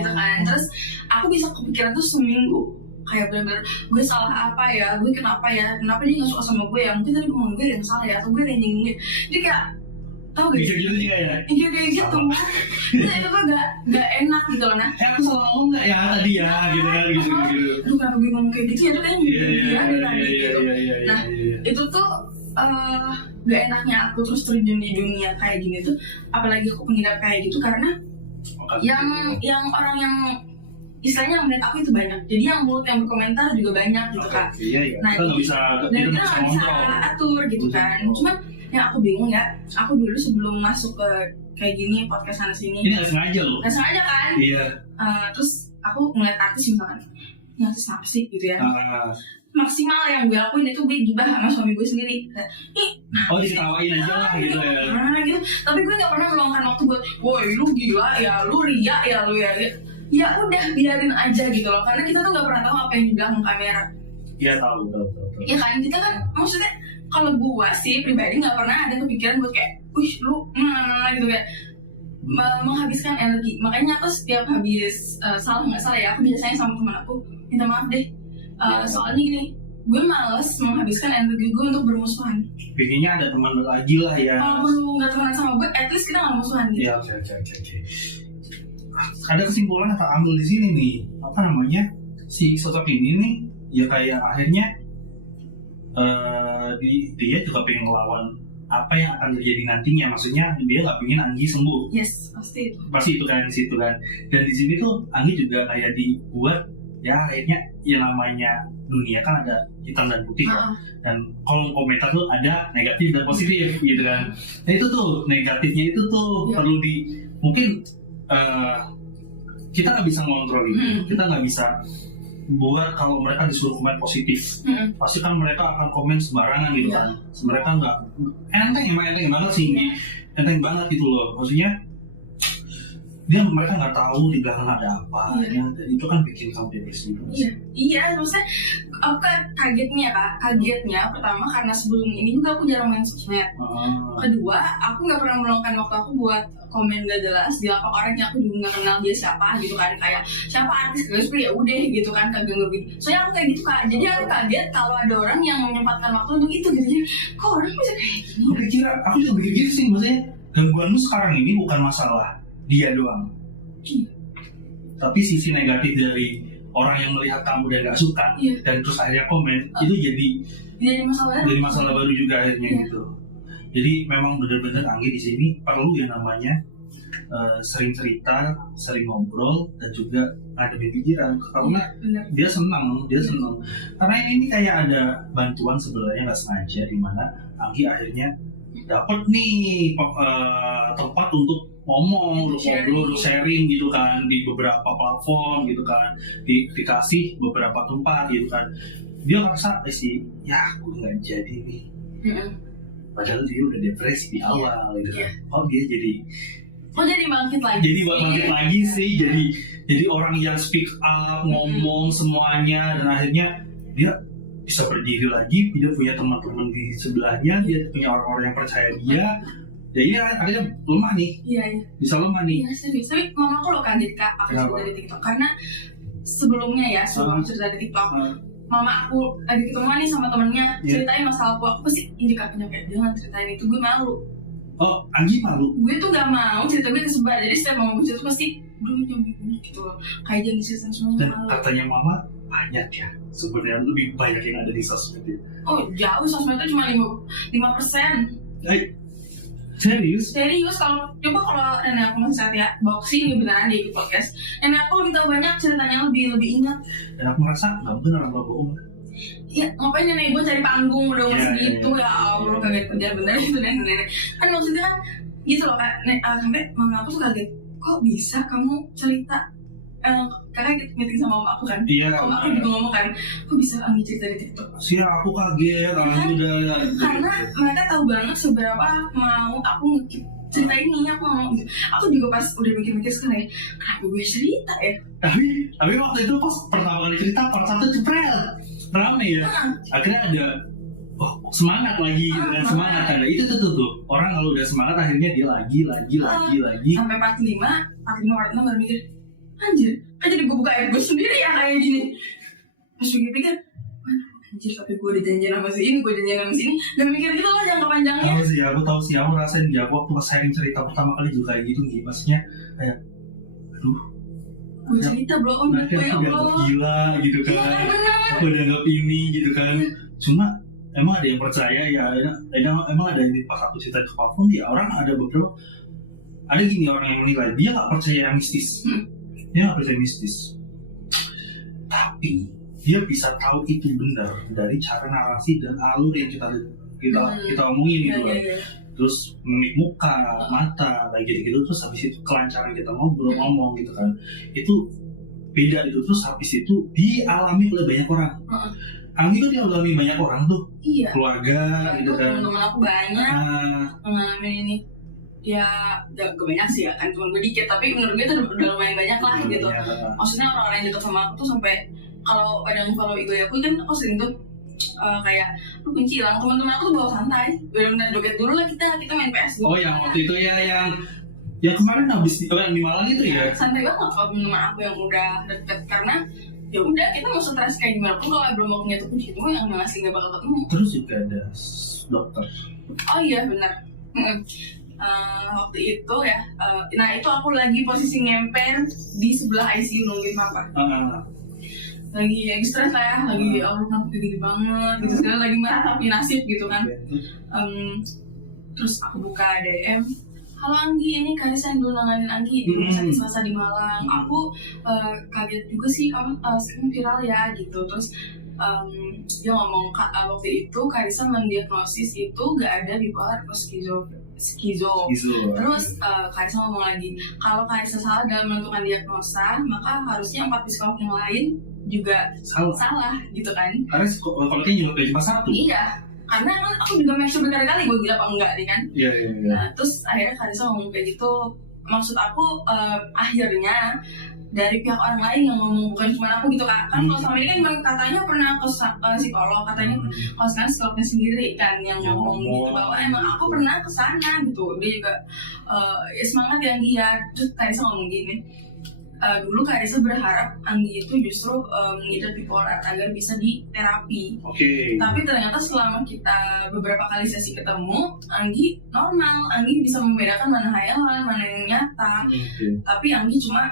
gitu kan. Terus aku bisa kepikiran tuh seminggu, kayak bener-bener gue salah apa ya, gue kenapa dia nggak suka sama gue ya, mungkin tadi gue ngomong gue yang salah ya, atau gue yang nyinggung dia. Jadi kayak tau gak gitu juga ya? Iya kayak gitu. Itu tuh gak enak gitu loh. Nah, aku salah ngomong gak ya tadi ya, gitu kan, gitu. Aduh kenapa gue ngomong kayak gitu ya, itu kayaknya dia tadi gitu. Nah, itu tuh gak enaknya aku terus terjun di dunia kayak gini tuh, apalagi aku pengidap kayak gitu, karena yang orang yang istilahnya melihat aku itu banyak, jadi yang mulut yang berkomentar juga banyak gitu kan. Nah, kita nggak bisa atur gitu kan. Cuman yang aku bingung ya, aku dulu sebelum masuk ke kayak gini podcast sana sini, ini nggak sengaja loh, nggak sengaja kan. Terus aku ngeliat artis misalkan, ini artis apa sih gitu ya. Maksimal yang gue lakuin itu gue gibah sama suami gue sendiri. Diketawain aja lah gitu ya. Gitu. Tapi gue nggak pernah meluangkan waktu buat, woi lu gila ya, lu ria ya lu ya. Ya udah biarin aja gitu loh, karena kita tuh nggak pernah tahu apa yang di belakang kamera. Iya tahu. Ya kan, kita kan maksudnya kalau gue sih pribadi nggak pernah ada kepikiran buat kayak, lu gitu kayak menghabiskan energi. Makanya aku setiap habis salah nggak salah ya, aku biasanya sama teman aku minta maaf deh. Soalnya gini, gue males menghabiskan energi gue untuk bermusuhan. Bikinnya ada teman lagi lah ya. Kalau lu nggak temenan sama gue, at least kita nggak musuhan gitu. Iya, oke. Ada kesimpulan atau ambil di sini nih, apa namanya, si sosok ini nih, ya kayak akhirnya dia juga pengen ngelawan apa yang akan terjadi nantinya. Maksudnya dia nggak pengen Anggi sembuh. Yes, pasti itu kan di situ kan. Dan di sini tuh Anggi juga kayak dibuat ya, akhirnya ya namanya dunia kan ada hitam dan putih kan. Dan kolom komentar tuh ada negatif dan positif gitu kan. Nah itu tuh negatifnya itu tuh perlu mungkin kita nggak bisa ngontrol itu, kita nggak bisa buat kalau mereka disuruh komen positif, pasti kan mereka akan komen sembarangan gitu kan. Mereka nggak enteng banget sih, enteng banget gitu loh. Maksudnya mereka nggak tahu di belakang ada apa, dan itu kan bikin kamu depresi. Iya, maksudnya aku kagetnya pertama karena sebelum ini juga aku jarang main sosmed. Kedua, aku nggak pernah meluangkan waktu aku buat komen gak jelas di lapak orang yang aku juga nggak kenal dia siapa gitu kan, kayak siapa artis gue ya udah gitu kan, kagak ngerti. Soalnya aku kayak gitu Kak, jadi aku kaget kalau ada orang yang menyempatkan waktu untuk itu gitu. Jadi kok orang bisa kayak gini? Aku juga pikir gitu sih, maksudnya gangguanmu sekarang ini bukan masalah dia doang, tapi sisi negatif dari orang yang melihat kamu dan gak suka, dan terus akhirnya komen, itu jadi masalah baru juga akhirnya gitu. Jadi memang benar-benar Anggi di sini perlu yang namanya sering cerita, sering ngobrol, dan juga ada pikiran, karena dia senang. Karena ini kayak ada bantuan sebenarnya nggak sengaja, di mana Anggi akhirnya dapat nih tempat untuk ngomong, untuk ngobrol, untuk sharing gitu kan, di beberapa platform gitu kan, dikasih beberapa tempat gitu kan. Dia ngerasa sih, ya aku nggak jadi nih. Padahal dia udah depresi di awal gitu kan. Kok dia jadi bangkit lagi? Jadi bangkit lagi sih. Jadi orang yang speak up, ngomong semuanya, dan akhirnya dia bisa berdiri lagi. Dia punya teman-teman di sebelahnya, dia punya orang-orang yang percaya dia. Jadi akhirnya lemah nih. Bisa lemah nih. Iya serius. Tapi mama aku loh kaget Kak, aku cerita di TikTok. Karena sebelumnya ya, sebelum cerita di TikTok, mama aku lagi ketemu nih sama temennya, ceritain masalah aku pasti indikatornya kayak jangan ceritain itu, gue malu. Oh, Anggi malu? Gue tuh gak mau cerita gue kesebar, jadi setiap mama gue cerita pasti belum nyampe gitu loh, kayak jangan diseriusin semuanya. Dan malu. Katanya mama banyak ya, sebenarnya lebih banyak yang ada di sosmed ya. Oh jauh, sosmed itu cuma 5%. Serius? Kalau nenek aku masih sehat ya, bawa kesini beneran dia ikut podcast. Nenek aku lebih tahu banyak, ceritanya lebih ingat. Dan aku merasa nggak benar kalau bohong. Iya, ngapain nenek gue cari panggung udah umur segitu ya Allah, kaget kerja bener itu nenek. Kan maksudnya kan gitu loh Kak, sampai mama aku tuh kaget, kok bisa kamu cerita? Kakak meeting sama mama aku kan, mama aku juga ngomong kan, kok bisa Anggi cerita di TikTok? Sih aku kaget, karena mereka tahu banget seberapa mau aku cerita ini, aku ngomong gitu. Aku juga pas udah mikir-mikir sekarang ya, kenapa gue cerita ya? Tapi waktu itu pas pertama kali cerita, part 1 cepret, rame ya. Akhirnya ada semangat lagi, dan semangat ada itu tuh. Orang kalau udah semangat akhirnya dia lagi. Sampai part 5, part 6 baru mikir, anjir, kan jadi gue buka air gue sendiri ya kayak gini. Pas pikir-pikir, anjir, tapi gue udah janjian sama si ini, gak mikir gitu loh jangka panjangnya. Aku tahu sih, aku rasain dia waktu pas sharing cerita pertama kali juga kayak gitu nih, maksudnya kayak, aduh, gue cerita bro, nanti aku dianggap gila gitu kan, aku dianggap ini gitu kan. Cuma emang ada yang percaya ya, emang ada yang pas aku cerita ke platform ya, orang ada beberapa, ada gini orang yang menilai dia nggak percaya yang mistis, tapi dia bisa tahu itu benar dari cara narasi dan alur yang kita omongin gitu kan. Terus mimik muka, mata, kayak gitu, terus habis itu kelancaran kita ngomong gitu kan, itu beda itu. Terus habis itu dialami oleh banyak orang. Anggi tuh dialami banyak orang tuh, keluarga gitu kan. Teman-teman aku banyak ngalamin ini. Ya gak banyak sih ya, kan cuma gue dikit, tapi menurut gue itu udah lumayan banyak lah gitu. Maksudnya orang-orang yang deket sama aku tuh sampai kalau ada yang follow IG aku kan, aku sering tuh kayak lu kunci hilang, teman-teman aku tuh bawa santai, benar-benar joget dulu lah kita main PS dulu. Oh yang waktu itu ya yang kemarin habis yang di Malang itu ya. Santai banget kalau teman-teman aku yang udah deket, karena ya udah kita mau stres kayak gimana pun kalau belum mau punya tuh kunci itu yang asli nggak bakal ketemu. Terus juga ada dokter. Oh iya benar. Waktu itu ya, nah itu aku lagi posisi ngemper di sebelah ICU nungguin papa. Lagi stres lah ya, lagi Allah kenapa kayak gini banget gitu, sekarang lagi meratapi nasib gitu kan. Terus aku buka DM, halo Anggi, ini Karisa yang dulu nanganin Anggi di rumah sakit swasta di Malang. Aku kaget juga sih, kamu sekarang viral ya gitu. Terus dia ngomong waktu itu Karisa mendiagnosis itu gak ada bipolar atau skizo. Terus Karisa ngomong lagi, kalau Karisa salah dalam menentukan diagnosa, maka harusnya 4 psikolog yang lain juga salah gitu kan. Karena kalau kayaknya cuma satu. Iya, karena kan aku juga make sure berkali-kali gue gila apa enggak nih kan. Iya. Nah terus akhirnya Karisa ngomong kayak gitu, maksud aku akhirnya dari pihak orang lain yang ngomong, bukan cuma aku gitu Kak. Kan kalau sama ini kan memang katanya pernah ke psikolog, katanya kalau sekarang psikolognya sendiri kan yang ngomong gitu bahwa emang aku pernah ke sana gitu. Dia juga ya semangat yang dia. Terus Karissa ngomong gini, dulu Karissa berharap Anggi itu justru mengidap bipolar agar bisa di terapi. Tapi ternyata selama kita beberapa kali sesi ketemu, Anggi normal, Anggi bisa membedakan mana hayalan, mana yang nyata. Tapi Anggi cuma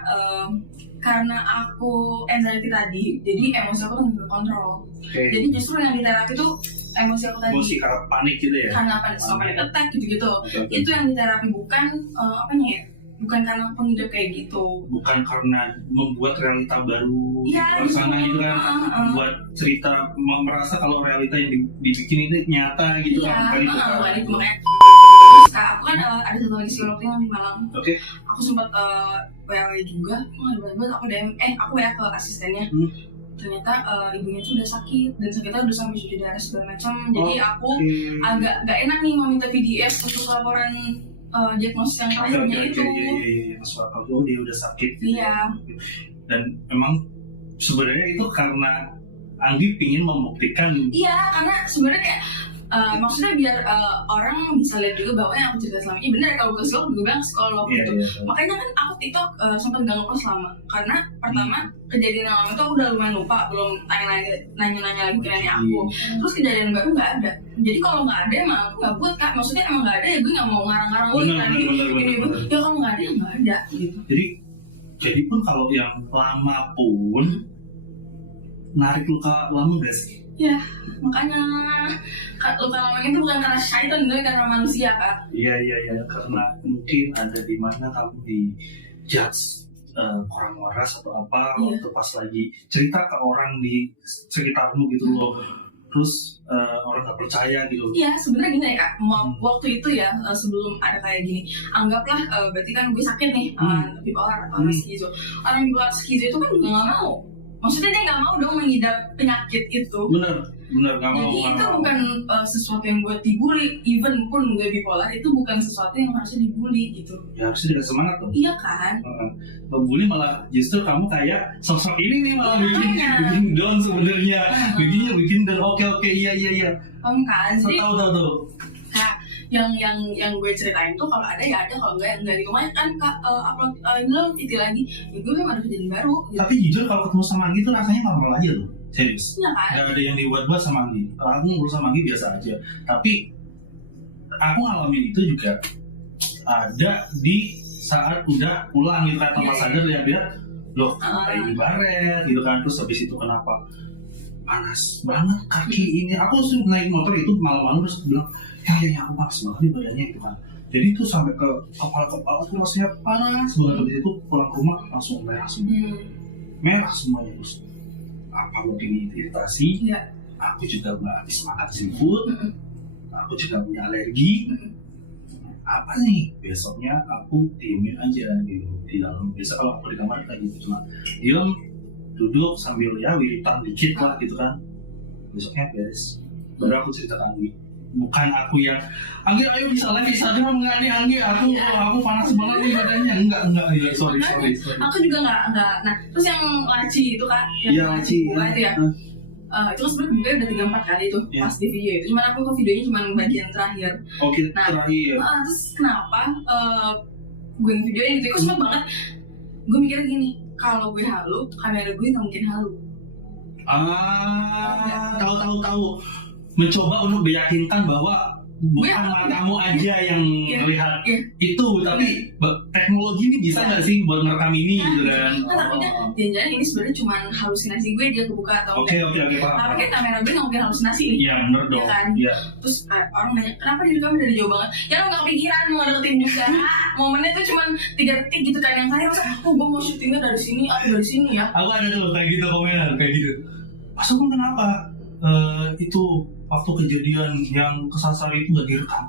karena aku anxiety tadi, jadi emosi aku tuh nggak terkontrol. Jadi justru yang di terapi tuh emosi aku tadi. Emosi karena panik gitu ya? Karena panic attack gitu-gitu. Itu yang di terapi, bukan apanya ya? Bukan karena pengidap kayak gitu. Bukan karena membuat realita baru ya, sana gitu kan, membuat cerita, merasa kalau realita yang dibikin ini nyata gitu kan. Bukan itu makanya. Aku kan ada satu lagi psikolog yang di Malang. Aku sempat WA juga, aku DM, aku WA ke asistennya. Ternyata ibunya tuh udah sakit dan sakitnya udah sampai cuci darah segala macam. Jadi aku agak gak enak nih mau minta PDF untuk laporan diagnosis yang terakhirnya itu. Iya, masuk akal. Dia udah sakit. Iya. Dan emang sebenarnya itu karena Anggi pingin membuktikan. Iya, karena sebenarnya kayak maksudnya biar orang bisa lihat juga bahwa yang aku cerita selama ini benar. Kalau ke psikolog juga bilang psikolog gitu. Makanya kan aku TikTok sempat gak ngepost lama karena pertama kejadian yang lama itu aku udah lumayan lupa, belum nanya-nanya lagi kiranya aku. Terus kejadian baru nggak ada. Jadi kalau nggak ada emang aku nggak buat Kak. Maksudnya emang nggak ada ya gue nggak mau ngarang-ngarang tadi ini. Ya kalau nggak ada ya nggak ada gitu. Jadi pun kalau yang lama pun narik luka lama gak sih? Ya, makanya luka lamanya itu bukan karena syaitan, tapi karena manusia Kak. Iya, karena mungkin ada di mana kamu di-judge kurang waras atau apa waktu pas lagi cerita ke orang di sekitarmu gitu loh. Terus orang gak percaya gitu. Iya, sebenarnya gini ya Kak, waktu itu ya sebelum ada kayak gini, anggaplah berarti kan gue sakit nih, bipolar atau skizo. Orang bipolar skizo itu kan juga gak mau. Maksudnya dia nggak mau dong mengidap penyakit itu. Bener nggak mau. Jadi itu bukan sesuatu yang buat dibully. Even pun gue bipolar itu bukan sesuatu yang harusnya dibully gitu. Ya harusnya dikasih semangat tuh. Iya kan. Membully malah justru kamu kayak sosok ini nih malah bikin down sebenarnya. Bikin down. Oke iya. Kan. Tahu. Nah, yang gue ceritain tuh kalau ada ya ada, kalau enggak gitu. Makanya kan upload belum itu lagi. Ya gue memang ada kejadian baru. Gitu. Tapi jujur kalau ketemu sama Anggi tuh rasanya normal aja loh. Serius. Iya kan? Gak ada yang dibuat-buat sama Anggi. Kalau aku ngobrol sama Anggi biasa aja. Tapi aku ngalamin itu juga ada di saat udah pulang gitu kan, tanpa sadar lihat loh kayak di baret gitu kan. Terus habis itu kenapa panas banget kaki ini. Aku suruh naik motor itu malam-malam terus bilang ya aku panas banget nih badannya gitu kan. Jadi itu sampai ke kepala tuh rasanya panas banget. Habis itu pulang ke rumah langsung merah semua. Merah semuanya. Terus apa mungkin iritasi? Aku juga nggak habis makan seafood. Aku juga punya alergi. Apa nih? Besoknya aku diemin aja di dalam. Biasa kalau aku di kamar kayak gitu cuma diem, duduk sambil ya wiritan dikit lah gitu kan. Besoknya beres. Baru aku cerita ke Anggi. Bukan aku yang Anggi ayo bisa live Instagram nggak nih Anggi, aku panas banget nih badannya. Enggak ya, sorry. Aku juga nggak. Nah terus yang laci itu Kak, yang laci buka itu ya. Itu kan sebenarnya bukanya udah 3-4 kali tuh pas di video itu. Cuman aku ke videonya cuma bagian terakhir. Terakhir. Terus kenapa gue videonya gitu? Aku suka banget. Gue mikirnya gini, kalau gue halu, kamera gue nggak mungkin halu. Tahu. Mencoba untuk meyakinkan bahwa bukan matamu aja yang melihat itu, tapi teknologi ini bisa nggak sih buat merekam ini gitu kan? Takutnya jangan-jangan ini sebenarnya cuma halusinasi gue, dia kebuka atau Oke, paham. Tapi kan kamera gue nggak mungkin halusinasi nih. Iya benar dong. Kan? Terus orang nanya kenapa diri kamu dari jauh banget? Ya lo nggak kepikiran mau deketin juga. Momennya tuh cuma 3 detik gitu kan, yang terakhir gue mau syutingnya dari sini atau dari sini ya. Aku ada tuh kayak gitu komenan kayak gitu. Mas Agung kenapa itu waktu kejadian yang kesasar itu gak direkam?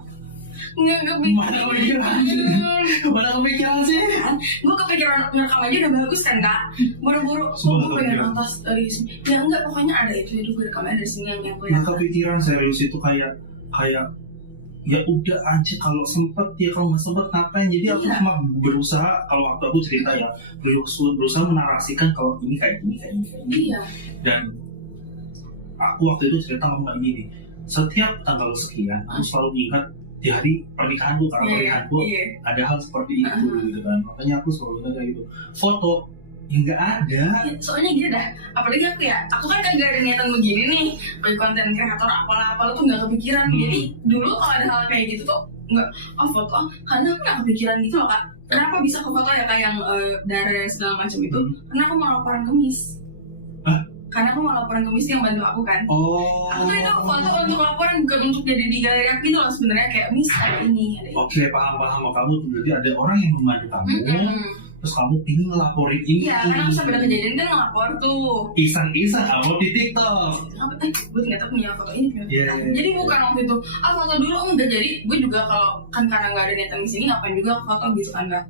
Nggak kepikiran sih. Gue kepikiran ngerekam aja udah bagus kan Kak. Buru-buru gue pengen nonton dari sini. Ya enggak, pokoknya ada itu gue rekamnya dari sini yang kelihatan. Nggak kepikiran serius itu kayak ya udah aja, kalau sempet ya, kalau nggak sempet ngapain. Jadi aku Iya. cuma berusaha, kalau waktu aku cerita ya berusaha menarasikan kalau ini kayak gini kayak gini kayak gini. Iya. Dan aku waktu itu cerita ngomong kayak gini, setiap tanggal sekian aku selalu ingat di hari pernikahanku, karena Iya. pernikahanku Iya. ada hal seperti itu gitu kan. Makanya aku selalu ingat kayak gitu. Foto ya nggak ada. Ya, soalnya gini dah, apalagi aku kan kagak ada niatan begini nih, kayak konten kreator apalah tuh nggak kepikiran. Jadi dulu kalau ada hal kayak gitu tuh nggak, foto, karena aku nggak kepikiran gitu loh kak. Kenapa bisa ke foto ya kayak yang dari segala macam itu? Karena aku mau laporan kemis. Hah? Karena aku mau laporan kemis yang bantu aku kan. Oh. Aku tuh itu foto untuk laporan, bukan untuk jadi di galeri aku gitu loh sebenarnya, kayak mis ada ini ada ini. Oke, paham kamu. Berarti ada orang yang membantu kamu. Terus kamu ingin ngelaporin ini. Iya, karena aku sampai ada kejadian kan ngelapor tuh. Iseng-iseng upload di TikTok. Gue ternyata punya foto ini. Iya. Jadi bukan waktu itu, foto dulu enggak. Jadi gue juga kalau kan karena nggak ada niatan di sini, ngapain juga foto gitu kan nggak.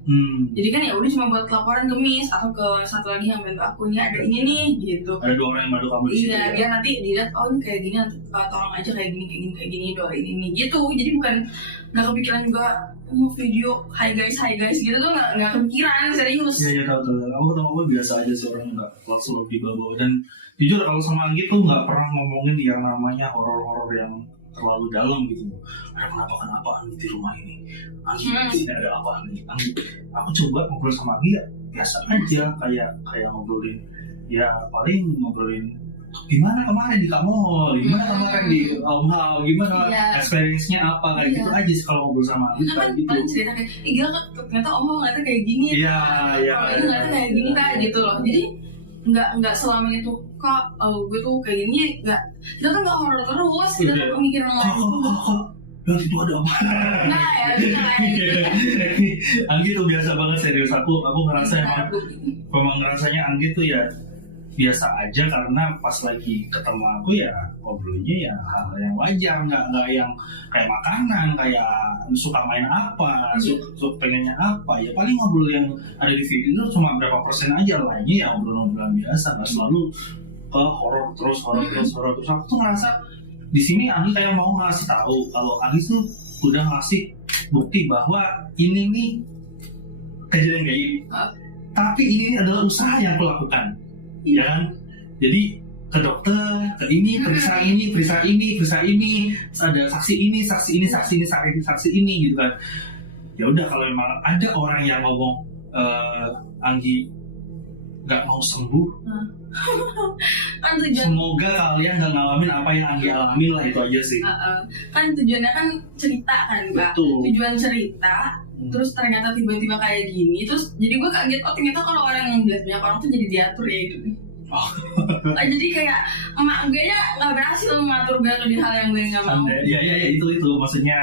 Jadi kan ya udah cuma buat laporan ke Miss atau ke satu lagi yang bantu aku, ini ada ini nih gitu. Ada 2 orang yang bantu kamu di situ. Iya, Ya? biar nanti dilihat, oh ini kayak gini, tolong aja kayak gini, doain ini gitu. Jadi bukan nggak kepikiran juga mau video hi guys gitu tuh nggak kepikiran serius. Iya, tahu. Aku biasa aja sih, orang nggak selalu dibawa. Dan jujur kalau sama Anggi tuh nggak pernah ngomongin yang namanya horor-horor yang terlalu dalam gitu. Ada kenapa Anggi di rumah ini? Anggi di sini ada apa Anggi? Aku coba ngobrol sama Anggi ya biasa aja, kayak ngobrolin, ya paling ngobrolin gimana kemarin di Kamol, gimana kemarin di Omhal, gimana experience-nya apa, kayak gitu aja sih kalau ngobrol sama Anggi. Itu kan gitu. paling cerita kayak, gila ternyata Om ngeliatnya kayak gini. Iya. Kalau ini ngeliatnya kayak gini kak gitu loh. Jadi nggak selama itu kak, gue tuh kayak gini nggak. Kita tuh nggak horor terus, kita tuh pemikiran lain. Kok yang itu ada apa? Nah ya, Anggi tuh biasa banget serius. Aku ngerasa memang ngerasanya Anggi tuh ya biasa aja, karena pas lagi ketemu aku ya ngobrolnya ya hal yang wajar, nggak yang kayak makanan, kayak suka main apa, suka pengennya apa, ya paling ngobrol yang ada di video itu cuma berapa persen aja, lainnya ya ngobrol-ngobrolan biasa, nggak selalu ke horor terus. Aku tuh ngerasa di sini Anggi kayak mau ngasih tahu kalau Anggi tuh udah ngasih bukti bahwa ini nih kejadian gaib, tapi ini adalah usaha yang aku lakukan. Ya kan, jadi ke dokter, ke ini, periksa ini, ada saksi ini gitu kan. Ya udah, kalau memang ada orang yang ngomong Anggi nggak mau sembuh, kan tujuan, semoga kalian nggak ngalamin apa yang Anggi alami lah, itu aja sih. kan tujuannya kan cerita kan Mbak. Betul. Tujuan cerita. Terus ternyata tiba-tiba kayak gini, terus jadi gue kaget, oh ternyata kalau orang yang lihat banyak orang tuh jadi diatur ya hidupnya. Jadi kayak emak gue nya nggak berhasil mengatur gue di hal yang gue nggak mau. Ya itu maksudnya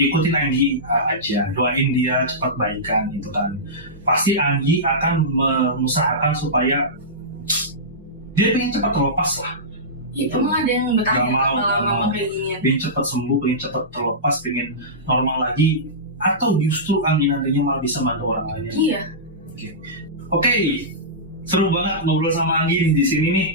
ikutin Anggi aja, doain dia cepat baikan gitu kan. Pasti Anggi akan mengusahakan supaya dia pengen cepat terlepas lah. Emang ada yang betah Gak mau kayak gini ya? Pengen cepat sembuh, pengen cepat terlepas, pengen normal lagi, atau justru Anggi nantinya malah bisa bantu orang lainnya. Iya. Oke, seru banget ngobrol sama Anggi di sini nih.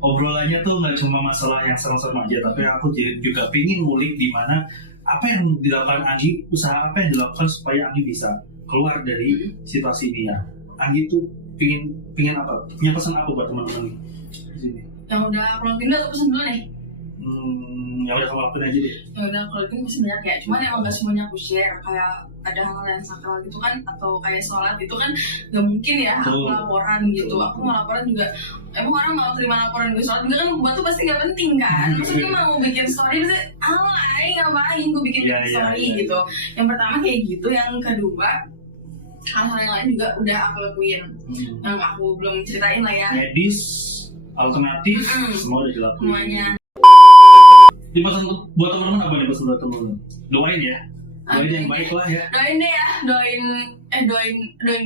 Obrolannya tuh nggak cuma masalah yang serem-serem aja, tapi aku juga pengen ngulik di mana apa yang dilakukan Anggi, usaha apa yang dilakukan supaya Anggi bisa keluar dari situasi ini ya. Anggi tuh pengen apa? Punya pesan apa buat teman-teman di sini? Yang udah aku lakuin atau pesan dulu nih? Ya udah, kamu lakuin aja deh. Yang udah aku lakuin masih banyak ya, cuman emang gak semuanya aku share. Kayak ada hal yang sakral gitu kan, atau kayak sholat itu kan gak mungkin ya aku laporan gitu. Aku mau laporan juga, emang orang mau terima laporan gue sholat juga kan, batu pasti gak penting kan. Maksudnya mau bikin story, maksudnya alay ngapain gue bikin story gitu. Yang pertama kayak gitu, yang kedua hal-hal yang lain juga udah aku lakuin, yang aku belum ceritain lah ya. Medis, alternatif, semua udah dilakuin. Semuanya. Di pesan buat teman-teman apa nih pesan buat teman-teman? Doain ya, doain yang baik lah ya. Doain deh ya, doain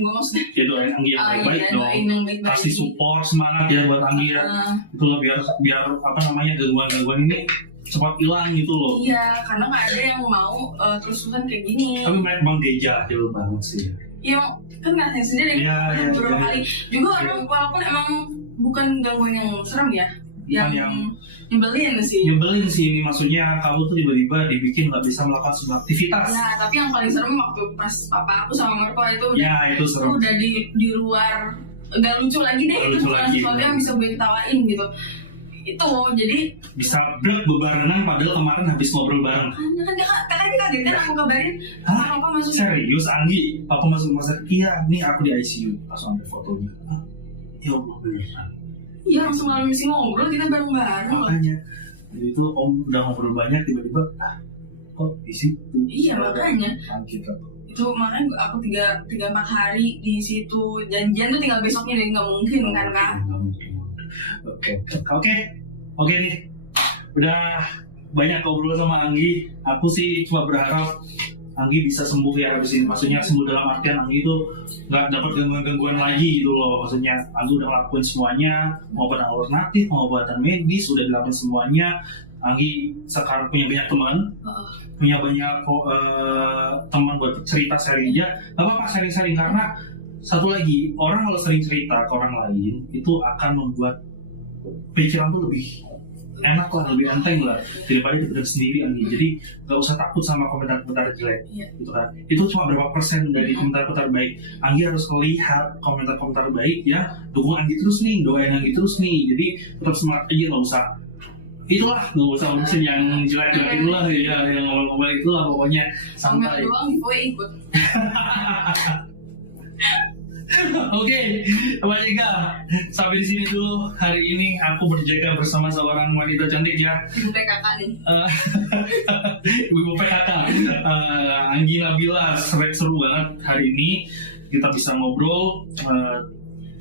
gue maksudnya. Ya doain Anggi yang baik-baik dong. Doain yang baik-baik. Kasih support, semangat ya buat Anggi ya. Itu loh, biar apa namanya, gangguan ini cepat hilang gitu loh. Iya, karena nggak ada yang mau terus-terusan kayak gini. Tapi Bang Deja jauh banget sih. Iya, kan ngerasain sendiri kan beberapa kali. Juga orang walaupun emang bukan gangguan yang serem ya, yang nyebelin sih. Nyebelin sih ini, maksudnya kamu tuh tiba-tiba dibikin nggak bisa melakukan sebuah aktivitas. Ya, tapi yang paling serem waktu pas papa aku sama mertua itu Ya itu serem. udah di luar, nggak lucu lagi deh, Nggak itu lucu bukan lagi, sesuatu yang bisa gue ketawain gitu. Itu jadi Bisa break bebarengan padahal kemarin habis ngobrol bareng. kan kakaknya kaget kan aku kabarin Hah? papa masuk. Serius Anggi? Papa masuk rumah sakit? Iya, nih aku di ICU. Langsung ambil fotonya. Hah? Ya Allah beneran. Iya, langsung malam misi ngobrol, kita bareng-bareng. Makanya jadi itu om udah ngobrol banyak tiba-tiba kok di situ. Iya, makanya Kaget aku. itu makanya aku 3-4 hari di situ, janjian tuh tinggal besoknya, jadi nggak mungkin kan kak. Nggak mungkin. Oke nih. Udah banyak ngobrol sama Anggi. Aku sih cuma berharap Anggi bisa sembuh ya habis ini. Maksudnya sembuh dalam artian Anggi itu nggak dapat gangguan-gangguan lagi gitu loh. Maksudnya Anggi udah ngelakuin semuanya, pengobatan alternatif, pengobatan medis, udah dilakuin semuanya. Anggi sekarang punya banyak teman, punya banyak teman buat cerita sharing aja. Gak apa-apa sharing-sharing, karena satu lagi, orang kalau sering cerita ke orang lain itu akan membuat pikiran tuh lebih enak lah, lebih enteng lah daripada dipendam sendiri Anggi. Jadi nggak usah takut sama komentar-komentar jelek, gitu kan. Itu cuma berapa persen dari komentar-komentar baik. Anggi harus melihat komentar-komentar baik yang dukung Anggi terus nih, doain Anggi terus nih. Jadi tetap semangat aja, nggak usah ngurusin yang jelek-jelek itulah ya, yang ngomong-ngomong itulah, pokoknya santai. Sambil doang giveaway ikut. Oke, Mbak Jega, sampai di sini dulu hari ini. Aku berjaga bersama seorang wanita cantik ya, Ibu PKK nih. Ibu PKK, Anggi Nabila. Seru banget hari ini kita bisa ngobrol,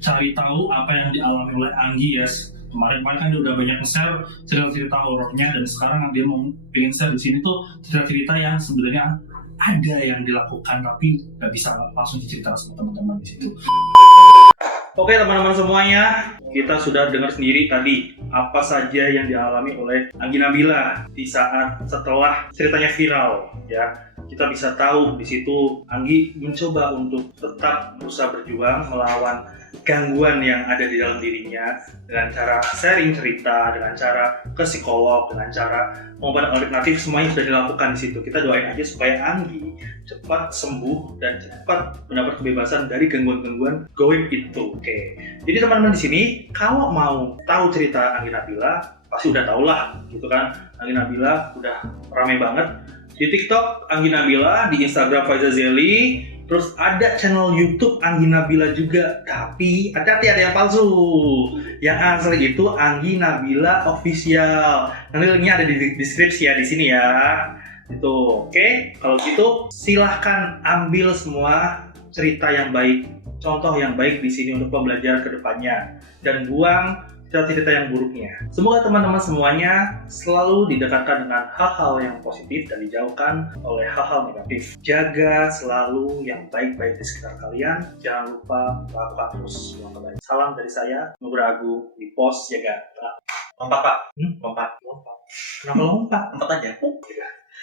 cari tahu apa yang dialami oleh Anggi ya. Kemarin kan dia udah banyak nge-share cerita-cerita horornya, dan sekarang dia mau pengen share di sini tuh cerita-cerita yang sebenarnya ada yang dilakukan tapi nggak bisa langsung diceritakan sama teman-teman di situ. Oke teman-teman semuanya, kita sudah dengar sendiri tadi apa saja yang dialami oleh Anggi Nabila di saat setelah ceritanya viral ya. Kita bisa tahu di situ Anggi mencoba untuk tetap berusaha berjuang melawan gangguan yang ada di dalam dirinya dengan cara sharing cerita, dengan cara ke psikolog, dengan cara pengobatan alternatif, semuanya sudah dilakukan di situ. Kita doain aja supaya Anggi cepat sembuh dan cepat mendapat kebebasan dari gangguan-gangguan goib itu. Oke. Jadi teman-teman di sini kalau mau tahu cerita Anggi Nabila pasti udah tau lah gitu kan. Anggi Nabila udah ramai banget di TikTok Anggi Nabila, di Instagram Faiza Zeli, terus ada channel YouTube Anggi Nabila juga. Tapi hati-hati, ada yang palsu. Yang asli itu Anggi Nabila Official. Nanti linknya ada di deskripsi ya di sini ya. Itu oke. Kalau gitu silahkan ambil semua cerita yang baik, contoh yang baik di sini untuk pembelajaran kedepannya, dan buang cerita-cerita yang buruknya. Semoga teman-teman semuanya selalu didekatkan dengan hal-hal yang positif dan dijauhkan oleh hal-hal negatif. Jaga selalu yang baik-baik di sekitar kalian. Jangan lupa lakukan terus yang terbaik. Salam dari saya, Nugra Agung di Pos Jaga Tengah. Lompat pak. Lompat. Kenapa lompat? Lompat aja.